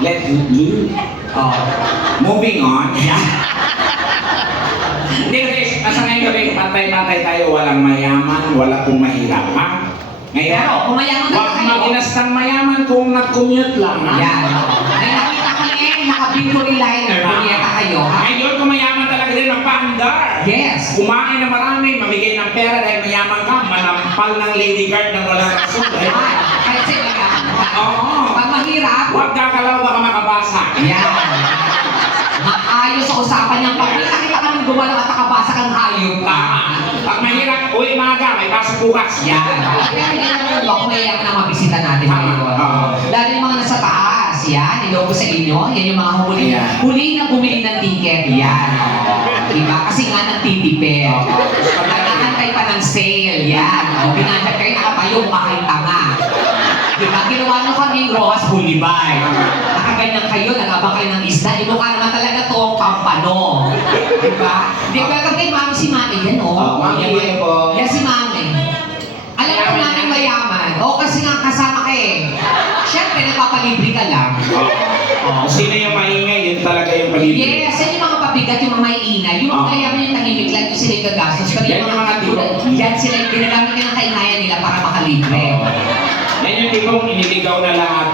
Let you. Oh. Moving on. Yeah. Hindi kasi, nasa ngayon gabi, patay-patay tayo, walang mayaman, wala pong mahirap, ha? Ngayon, Pero, kung mayaman na huwag kayo. mag-inastang mayaman kung nag-commute lang, ha? Yan. May nakita kami, naka-victory liner. Punyeta kayo, ha? Ngayon, kung mayaman talaga din, magpa-andar. Yes. Kumain na marami, mamigay ng pera dahil mayaman ka, manampal ng lady guard ng walang rason. Yan. Kahit sila ka. Oo. Pag mahirap, Huwag kakalaw, baka makabasa. yan. Maayos sa usapan niyang pag nakita ka ng gumalaw at nakabasa kang hayop ka. Pag mahirap, uwi maaga, may pasok bukas. Yan. Kaya hindi naman yun, kung mayayaman ang mabisita natin ngayon. Lalo yung mga nasa taas, yan, ilogo sa inyo, yan yung mga huli. Yan. Huli na bumili ng ticket, yan. Diba? Kasi nga nagtitipid. Nag-aantay pa ng sale, yan. Binanat kayo, nakatayo, makain tanga. Diba? Ginawa nyo kaming Rojas Boulevard. Nakaganyan kayo, nagabang kayo ng isla. Mukha naman talaga to ang pampano. Diba? Di ba kay Mami si Mami yan, oh. Mami po. Yan si Mami. Alam ko namin mayaman. O kasi nga kasama ka eh. Siyempre, napapalibre ka lang. Sino yung maingay, yun talaga yung palibre. Yes, yan yung mga pabigat, yung mga maiingay. Yung mga mayaman yung tahimik lang, yung sila yung gagastos. Pero Yan yung mga tipo. Yan sila yung ginagamit ng kaingayan nila para makalibre. Yan yung tipong iniligaw na lahat